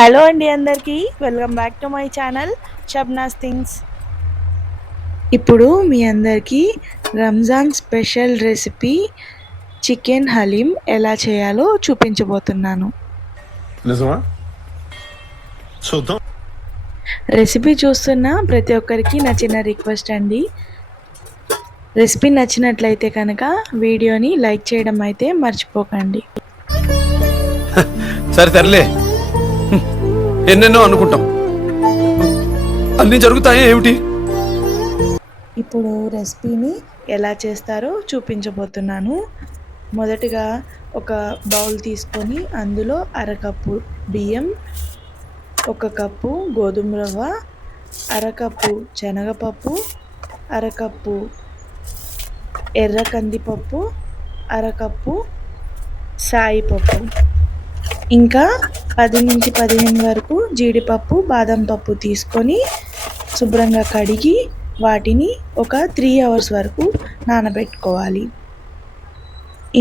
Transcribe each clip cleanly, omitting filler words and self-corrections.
Hello అండి అందరికీ welcome back to my channel Shabna's things. ఇప్పుడు మీ అందరికీ Ramzan special recipe chicken haleem ఎలా చేయాలో చూపించబోతున్నాను. నిజమా? చూద్దాం. రెసిపీ చూస్తున్న ప్రతి ఒక్కరికి నా చిన్న రిక్వెస్ట్ అండి, రెసిపీ నచ్చినట్లయితే కనుక వీడియోని లైక్ చేయడం అయితే మర్చిపోకండి. సరే తరలే, ఎన్నెన్నో అనుకుంటాం, అన్ని జరుగుతాయి ఏమిటి? ఇప్పుడు రెసిపీని ఎలా చేస్తారో చూపించబోతున్నాను. మొదటగా ఒక బౌల్ తీసుకొని అందులో అరకప్పు బియ్యం, ఒక కప్పు గోధుమ రవ్వ, అరకప్పు శనగపప్పు, అరకప్పు ఎర్ర కందిపప్పు, అరకప్పు సాయిపప్పు, ఇంకా 10 నుంచి 15 వరకు జీడిపప్పు, బాదం పప్పు తీసుకొని శుభ్రంగా కడిగి వాటిని ఒక 3 అవర్స్ వరకు నానబెట్టుకోవాలి.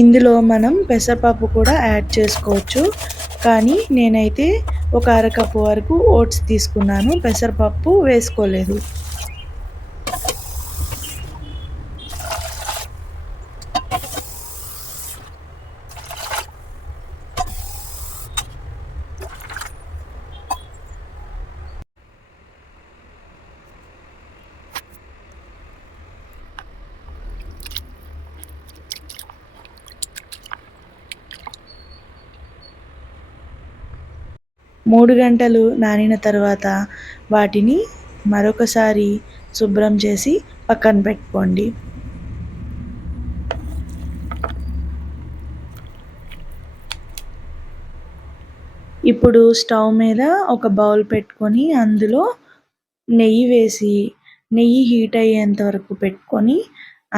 ఇందులో మనం పెసరపప్పు కూడా యాడ్ చేసుకోవచ్చు, కానీ నేనైతే ఒక అరకప్పు వరకు ఓట్స్ తీసుకున్నాను, పెసరపప్పు వేసుకోలేదు. మూడు గంటలు నానిన తర్వాత వాటిని మరొకసారి శుభ్రం చేసి పక్కన పెట్టుకోండి. ఇప్పుడు స్టవ్ మీద ఒక బౌల్ పెట్టుకొని అందులో నెయ్యి వేసి, నెయ్యి హీట్ అయ్యేంత వరకు పెట్టుకొని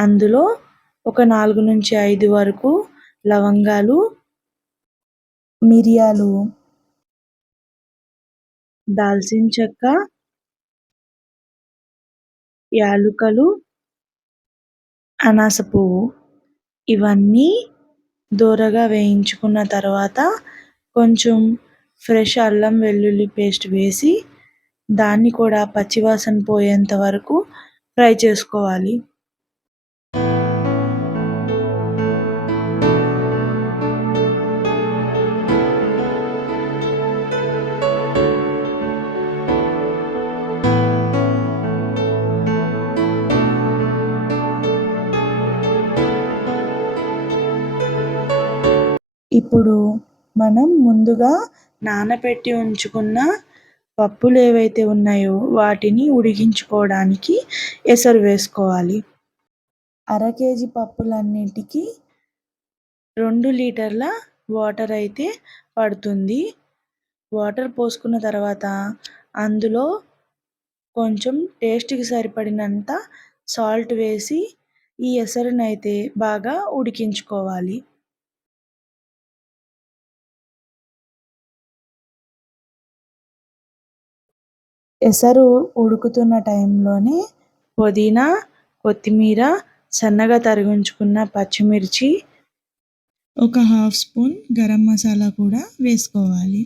అందులో ఒక 4 నుంచి 5 వరకు లవంగాలు, మిరియాలు, దాల్చిన చెక్క, యాలుకలు, అనాస పువ్వు ఇవన్నీ దోరగా వేయించుకున్న తర్వాత కొంచెం ఫ్రెష్ అల్లం వెల్లుల్లి పేస్ట్ వేసి దాన్ని కూడా పచ్చివాసన పోయేంత వరకు ఫ్రై చేసుకోవాలి. ఇప్పుడు మనం ముందుగా నానబెట్టి ఉంచుకున్న పప్పులు ఏవైతే ఉన్నాయో వాటిని ఉడికించుకోవడానికి ఎసరు వేసుకోవాలి. అర కేజీ పప్పులన్నిటికీ 2 లీటర్ల వాటర్ అయితే పడుతుంది. వాటర్ పోసుకున్న తర్వాత అందులో కొంచెం టేస్ట్కి సరిపడినంత సాల్ట్ వేసి ఈ ఎసరునైతే బాగా ఉడికించుకోవాలి. ఎసరు ఉడుకుతున్న టైంలోనే పుదీనా, కొత్తిమీర, సన్నగా తరిగించుకున్న పచ్చిమిర్చి, ఒక హాఫ్ స్పూన్ గరం మసాలా కూడా వేసుకోవాలి.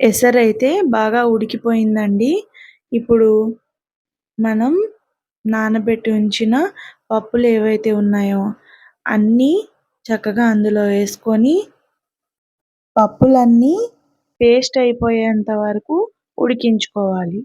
ఎసరైతే బాగా ఉడికిపోయిందండి. ఇప్పుడు మనం నానబెట్టి ఉంచిన పప్పులు ఏవైతే ఉన్నాయో అన్నీ చక్కగా అందులో వేసుకొని పప్పులన్నీ పేస్ట్ అయిపోయేంత వరకు ఉడికించుకోవాలి.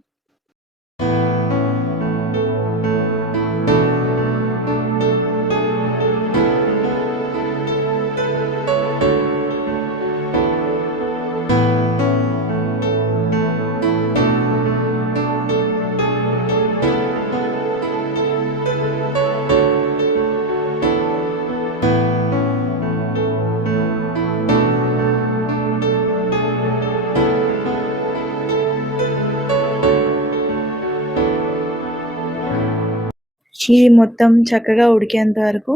ఇది మొత్తం చక్కగా ఉడికేంత వరకు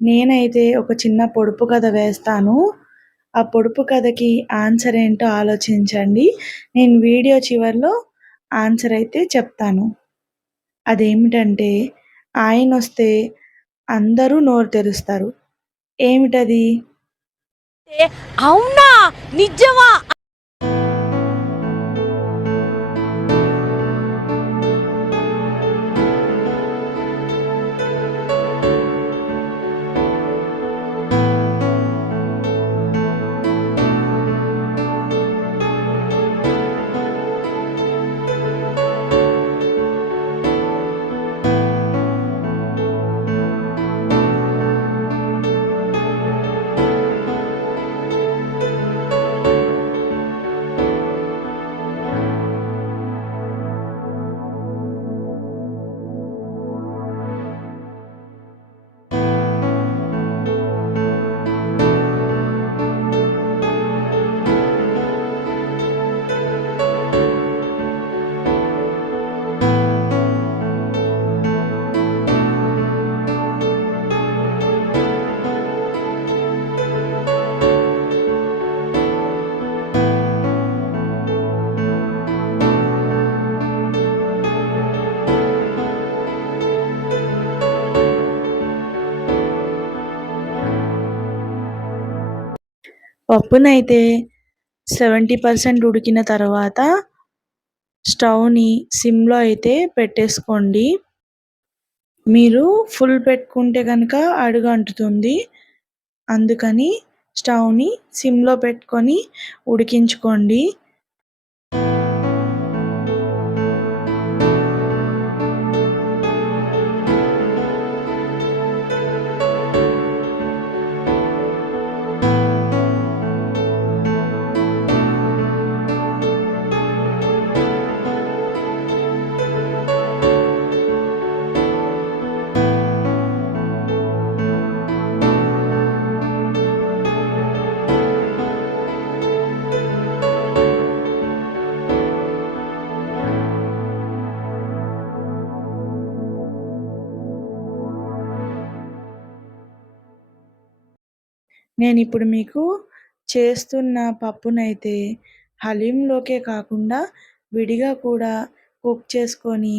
నేనైతే ఒక చిన్న పొడుపు కథ వేస్తాను. ఆ పొడుపు కథకి ఆన్సర్ ఏంటో ఆలోచించండి. నేను వీడియో చివరిలో ఆన్సర్ అయితే చెప్తాను. అదేమిటంటే ఆయనొస్తే అందరూ నోరు తెరుస్తారు. ఏమిటది? అవునా నిజమా? పప్పునైతే 70% ఉడికిన తర్వాత స్టవ్‌ని సిమ్‌లో అయితే పెట్టేసుకోండి. మీరు ఫుల్ పెట్టుకుంటే గనక అడుగంటుతుంది. అందుకని స్టవ్‌ని సిమ్‌లో పెట్టుకొని ఉడికించుకోండి. నేనిప్పుడు మీకు చేస్తున్న పప్పునైతే హలీంలోకే కాకుండా విడిగా కూడా కుక్ చేసుకొని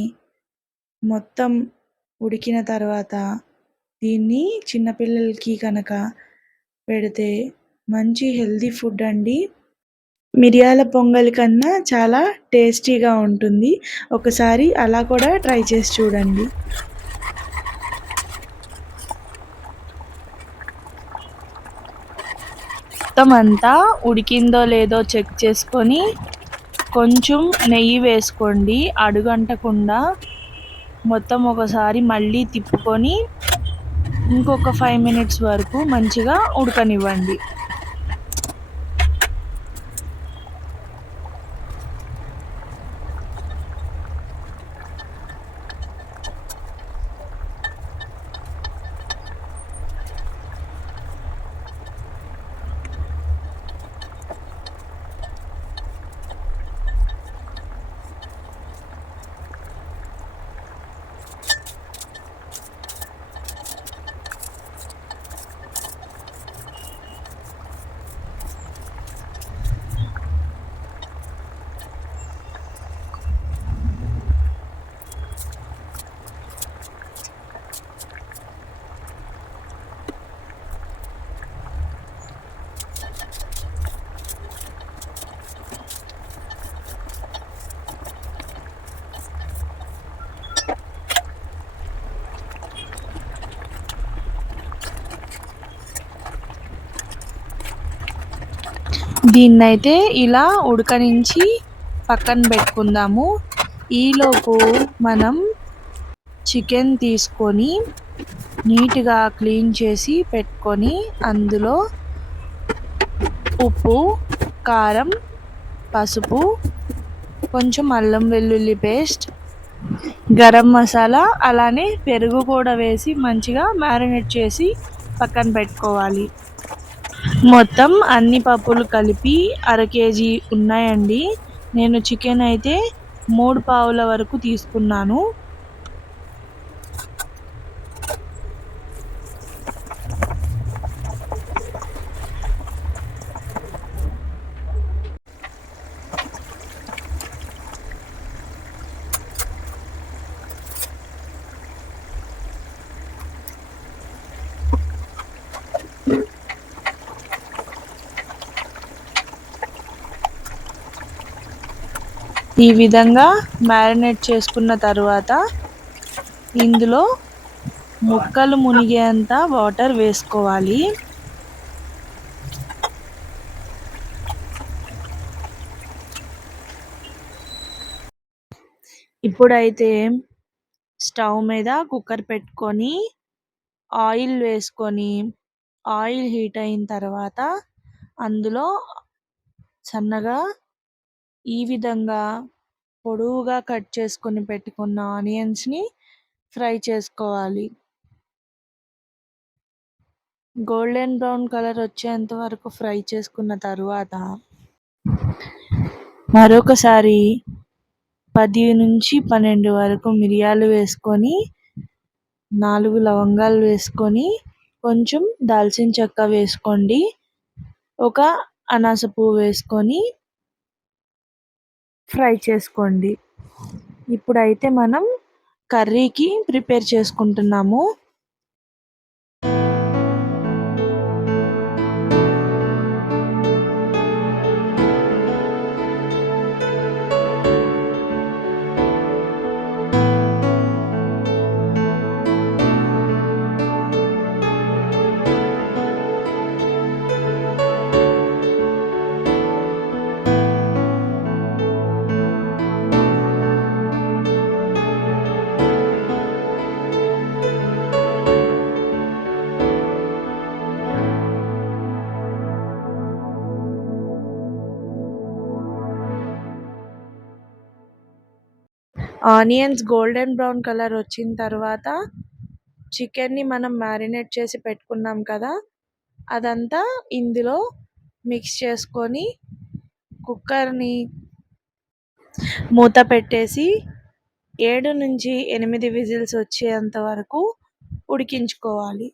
మొత్తం ఉడికిన తర్వాత దీన్ని చిన్న పిల్లలకి కనుక పెడితే మంచి హెల్తీ ఫుడ్ అండి. మిరియాల పొంగల్ కన్నా చాలా టేస్టీగా ఉంటుంది. ఒకసారి అలా కూడా ట్రై చేసి చూడండి. మొత్తం అంతా ఉడికిందో లేదో చెక్ చేసుకొని కొంచెం నెయ్యి వేసుకోండి. అడుగంటకుండా మొత్తం ఒకసారి మళ్ళీ తిప్పుకొని ఇంకొక 5 మినిట్స్ వరకు మంచిగా ఉడకనివ్వండి. దీన్నైతే ఇలా ఉడకనించి పక్కన పెట్టుకుందాము. ఈలోపు మనం చికెన్ తీసుకొని నీట్గా క్లీన్ చేసి పెట్టుకొని అందులో ఉప్పు, కారం, పసుపు, కొంచెం అల్లం వెల్లుల్లి పేస్ట్, గరం మసాలా, అలానే పెరుగు కూడా వేసి మంచిగా మ్యారినేట్ చేసి పక్కన పెట్టుకోవాలి. మొత్తం అన్ని పప్పులు కలిపి 1/2 కేజీ ఉన్నాయండి. నేను చికెన్ అయితే 3 పావుల వరకు తీసుకున్నాను. ఈ విధంగా మ్యారినేట్ చేసుకున్న తర్వాత ఇందులో ముక్కలు మునిగేంత వాటర్ వేసుకోవాలి. ఇప్పుడైతే స్టవ్ మీద కుక్కర్ పెట్టుకొని ఆయిల్ వేసుకొని ఆయిల్ హీట్ అయిన తర్వాత అందులో సన్నగా ఈ విధంగా పొడవుగా కట్ చేసుకొని పెట్టుకున్న ఆనియన్స్ని ఫ్రై చేసుకోవాలి. గోల్డెన్ బ్రౌన్ కలర్ వచ్చేంత వరకు ఫ్రై చేసుకున్న తర్వాత మరొకసారి 10 నుంచి 12 వరకు మిరియాలు వేసుకొని 4 లవంగాలు వేసుకొని కొంచెం దాల్చిన చెక్క వేసుకోండి. ఒక అనాస పువ్వు వేసుకొని ఫ్రై చేసుకోండి. ఇప్పుడైతే మనం కర్రీకి ప్రిపేర్ చేసుకుంటున్నాము. ఆనియన్స్ గోల్డెన్ బ్రౌన్ కలర్ వచ్చిన తర్వాత చికెన్ని మనం మ్యారినేట్ చేసి పెట్టుకున్నాం కదా, అదంతా ఇందులో మిక్స్ చేసుకొని కుక్కర్ని మూత పెట్టేసి 7 నుంచి 8 విజిల్స్ వచ్చేంత వరకు ఉడికించుకోవాలి.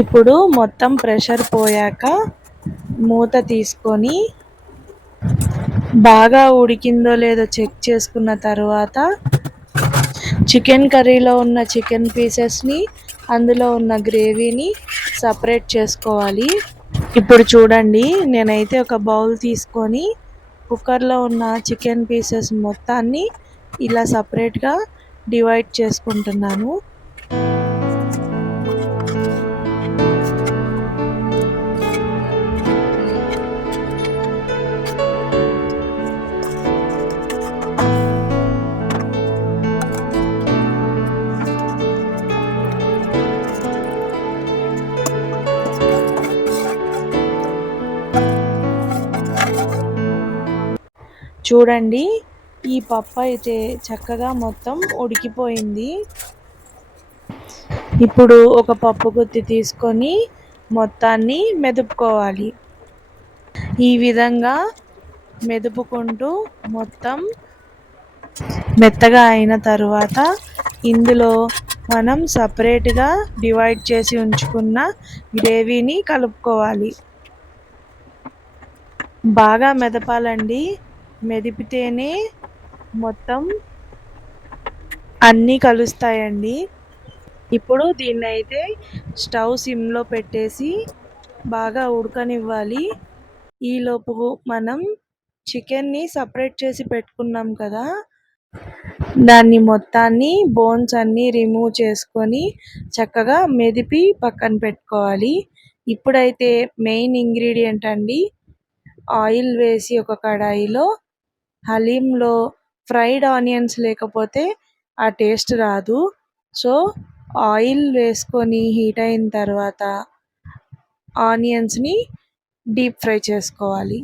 ఇప్పుడు మొత్తం ప్రెషర్ పోయాక మూత తీసుకొని బాగా ఉడికిందో లేదో చెక్ చేసుకున్న తర్వాత చికెన్ కర్రీలో ఉన్న చికెన్ పీసెస్ని అందులో ఉన్న గ్రేవీని సపరేట్ చేసుకోవాలి. ఇప్పుడు చూడండి, నేనైతే ఒక బౌల్ తీసుకొని కుక్కర్లో ఉన్న చికెన్ పీసెస్ మొత్తాన్ని ఇలా సపరేట్గా డివైడ్ చేసుకుంటున్నాను. చూడండి, ఈ పప్పు అయితే చక్కగా మొత్తం ఉడికిపోయింది. ఇప్పుడు ఒక పప్పు గుత్తి తీసుకొని మొత్తాన్ని మెదుపుకోవాలి. ఈ విధంగా మెదుపుకుంటూ మొత్తం మెత్తగా అయిన తరువాత ఇందులో మనం సపరేట్గా డివైడ్ చేసి ఉంచుకున్న గ్రేవీని కలుపుకోవాలి. బాగా మెదపాలండి, మెదిపితేనే మొత్తం అన్నీ కలుస్తాయండి. ఇప్పుడు దీన్నైతే స్టవ్ సిమ్లో పెట్టేసి బాగా ఉడకనివ్వాలి. ఈలోపు మనం చికెన్ని సపరేట్ చేసి పెట్టుకున్నాం కదా, దాన్ని మొత్తాన్ని బోన్స్ అన్నీ రిమూవ్ చేసుకొని చక్కగా మెదిపి పక్కన పెట్టుకోవాలి. ఇప్పుడైతే మెయిన్ ఇంగ్రీడియంట్ అండి, ఆయిల్ వేసి ఒక కడాయిలో హలీంలో ఫ్రైడ్ ఆనియన్స్ లేకపోతే ఆ టేస్ట్ రాదు. సో ఆయిల్ వేసుకొని హీట్ అయిన తర్వాత ఆనియన్స్ని డీప్ ఫ్రై చేసుకోవాలి.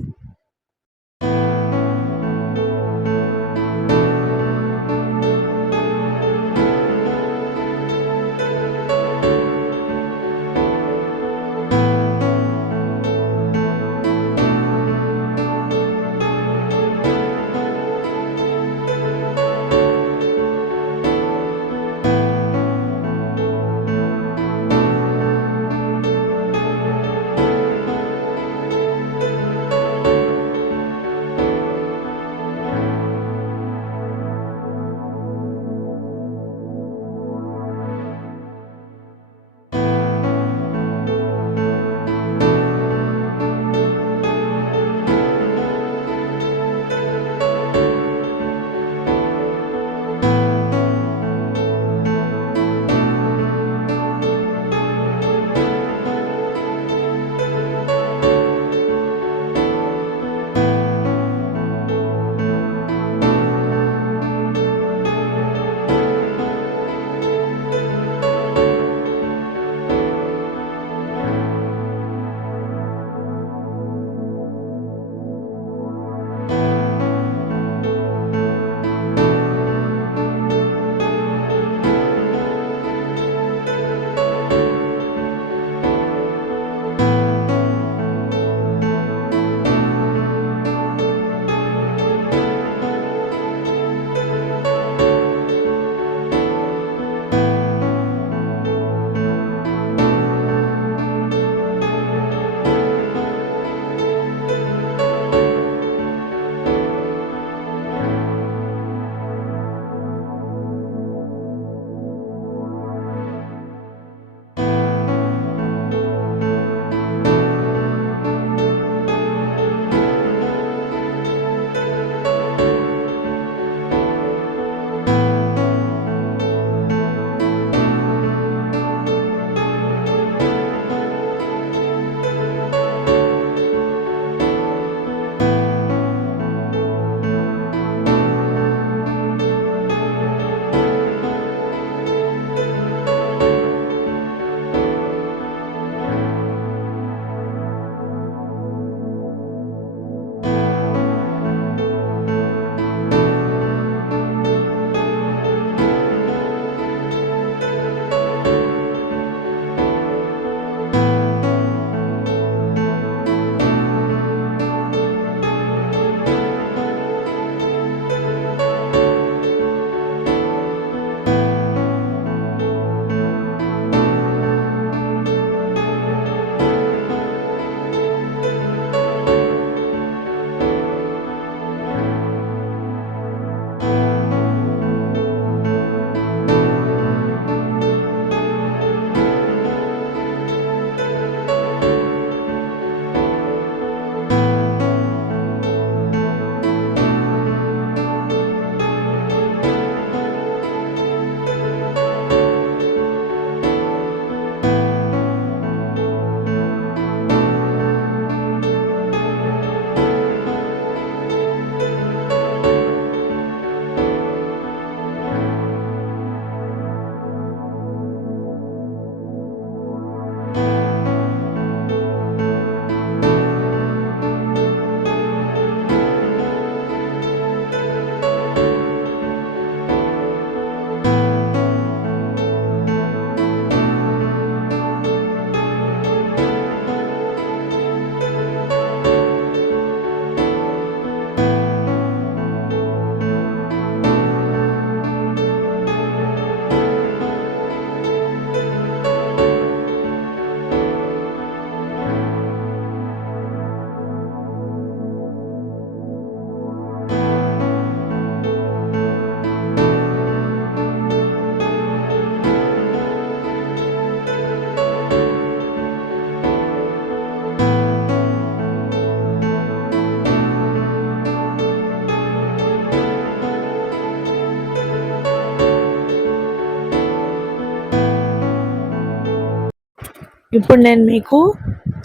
ఇప్పుడు నేను మీకు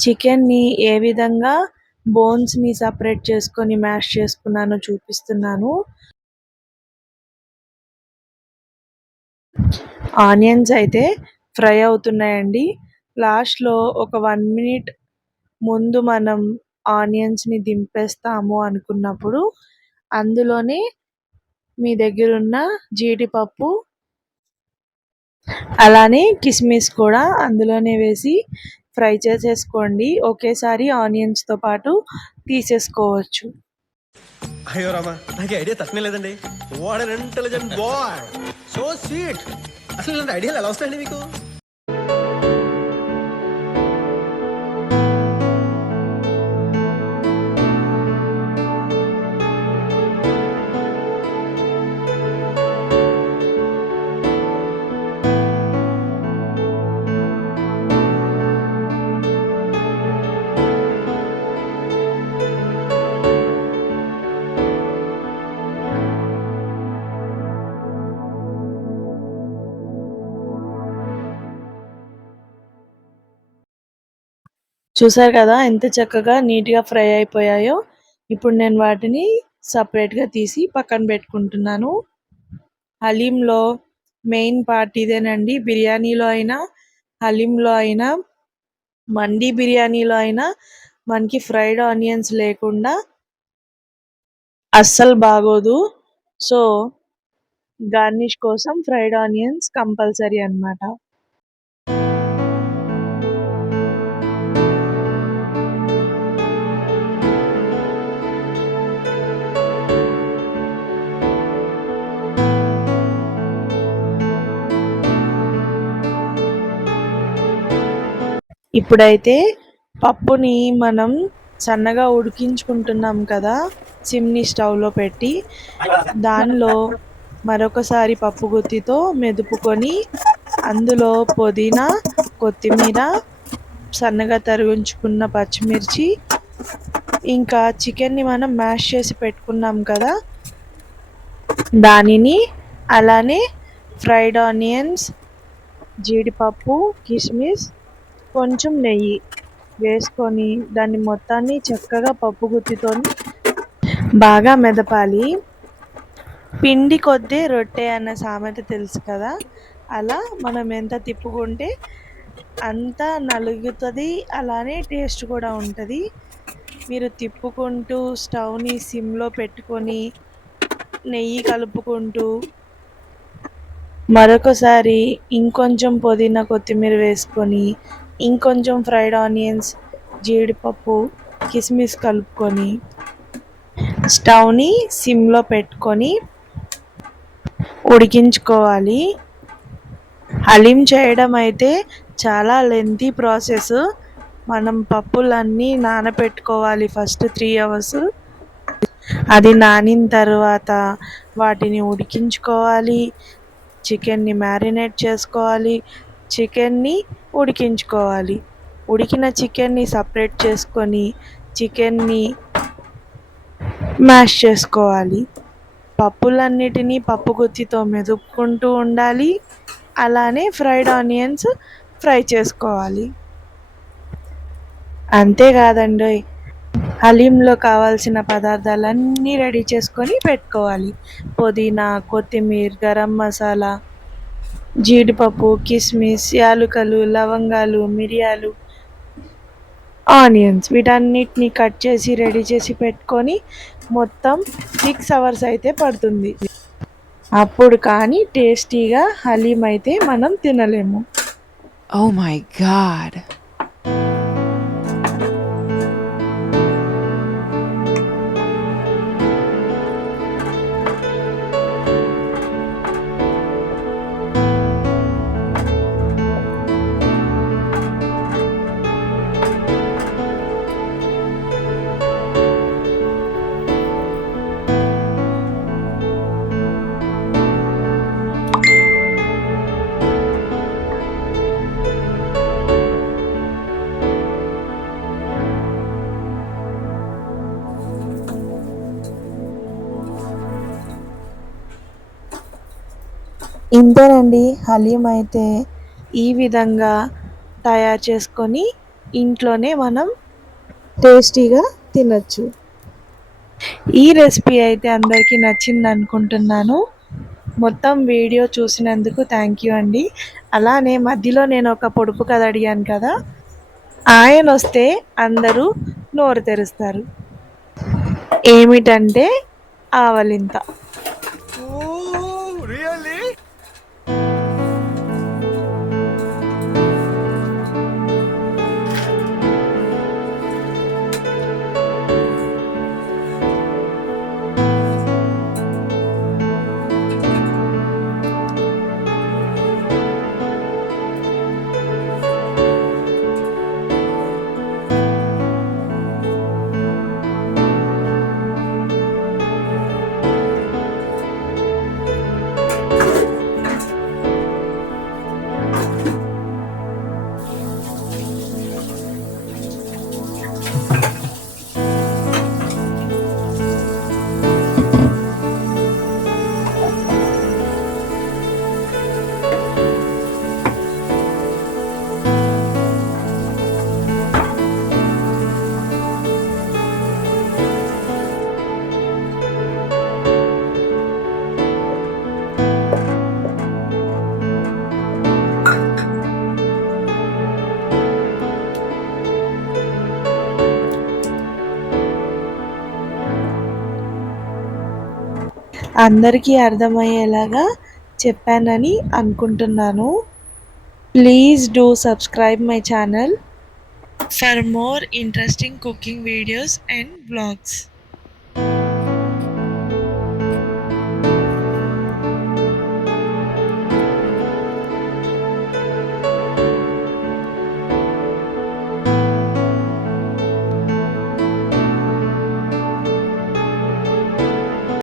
చికెన్ని ఏ విధంగా బోన్స్ని సపరేట్ చేసుకొని మ్యాష్ చేసుకున్నానో చూపిస్తున్నాను. ఆనియన్స్ అయితే ఫ్రై అవుతున్నాయండి. లాస్ట్లో ఒక 1 మినిట్ ముందు మనం ఆనియన్స్ని దింపేస్తాము అనుకున్నప్పుడు అందులోనే మీ దగ్గరున్న జీడిపప్పు అలానే కిస్మిస్ కూడా అందులోనే వేసి ఫ్రై చేసేసుకోండి. ఒకేసారి ఆనియన్స్తో పాటు తీసేసుకోవచ్చు. అయ్యో రామా నాకు ఐడియా తట్టనే లేదండి. What an intelligent boy, so sweet. అసలు ఇలాంటి ఐడియాలు ఎలా వస్తాయండి మీకు? చూసారు కదా ఎంత చక్కగా నీట్గా ఫ్రై అయిపోయాయో. ఇప్పుడు నేను వాటిని సపరేట్గా తీసి పక్కన పెట్టుకుంటున్నాను. హలీంలో మెయిన్ పార్ట్ ఇదేనండి. బిర్యానీలో అయినా, హలీంలో అయినా, మండీ బిర్యానీలో అయినా మనకి ఫ్రైడ్ ఆనియన్స్ లేకుండా అస్సలు బాగోదు. సో గార్నిష్ కోసం ఫ్రైడ్ ఆనియన్స్ కంపల్సరీ అన్నమాట. ఇప్పుడైతే పప్పుని మనం సన్నగా ఉడికించుకుంటున్నాం కదా చిమ్నీ స్టవ్లో పెట్టి, దానిలో మరొకసారి పప్పు గుత్తితో మెదుపుకొని అందులో పుదీనా, కొత్తిమీర, సన్నగా తరిగించుకున్న పచ్చిమిర్చి, ఇంకా చికెన్ని మనం మ్యాష్ చేసి పెట్టుకున్నాం కదా దానిని, అలానే ఫ్రైడ్ ఆనియన్స్, జీడిపప్పు, కిస్మిస్, కొంచెం నెయ్యి వేసుకొని దాన్ని మొత్తాన్ని చక్కగా పప్పు గుత్తితో బాగా మెదపాలి. పిండి కొద్దీ రొట్టె అన్న సామెత తెలుసు కదా, అలా మనం ఎంత తిప్పుకుంటే అంత నలుగుతుంది, అలానే టేస్ట్ కూడా ఉంటుంది. మీరు తిప్పుకుంటూ స్టవ్ని సిమ్లో పెట్టుకొని నెయ్యి కలుపుకుంటూ మరొకసారి ఇంకొంచెం పుదీనా, కొత్తిమీర వేసుకొని ఇంకొంచెం ఫ్రైడ్ ఆనియన్స్, జీడిపప్పు, కిస్మిస్ కలుపుకొని స్టవ్ని సిమ్లో పెట్టుకొని ఉడికించుకోవాలి. హలీం చేయడం అయితే చాలా లెంతీ ప్రాసెస్. మనం పప్పులన్నీ నానబెట్టుకోవాలి ఫస్ట్ 3 hours. అది నానిన తర్వాత వాటిని ఉడికించుకోవాలి, చికెన్ని మ్యారినేట్ చేసుకోవాలి, చికెన్ని ఉడికించుకోవాలి. ఉడికిన చికెన్ని సపరేట్ చేసుకొని చికెన్ని మ్యాష్ చేసుకోవాలి. పప్పులన్నిటినీ పప్పు గుత్తితో మెదుపుకుంటూ ఉండాలి, అలానే ఫ్రైడ్ ఆనియన్స్ ఫ్రై చేసుకోవాలి. అంతేకాదండి, హలీంలో కావాల్సిన పదార్థాలన్నీ రెడీ చేసుకొని పెట్టుకోవాలి. పుదీనా, కొత్తిమీర, గరం మసాలా, జీడిపప్పు, కిస్మిస్, యాలుకలు, లవంగాలు, మిరియాలు, ఆనియన్స్ వీటన్నిటిని కట్ చేసి రెడీ చేసి పెట్టుకొని మొత్తం 6 hours అయితే పడుతుంది. అప్పుడు కానీ టేస్టీగా హలీం అయితే మనం తినలేము. Oh my God. ఇంతేనండి, హలీం అయితే ఈ విధంగా తయారు చేసుకొని ఇంట్లోనే మనం టేస్టీగా తినచ్చు. ఈ రెసిపీ అయితే అందరికీ నచ్చింది అనుకుంటున్నాను. మొత్తం వీడియో చూసినందుకు థ్యాంక్ యూ అండి. అలానే మధ్యలో నేను ఒక పొడుపు కథ అడిగాను కదా, ఆయన వస్తే అందరూ నోరు తెరుస్తారు. ఏమిటంటే ఆవలింత. అందరికీ అర్థమయ్యేలాగా చెప్పానని అనుకుంటున్నాను. Please do subscribe my channel for more interesting cooking videos and blogs.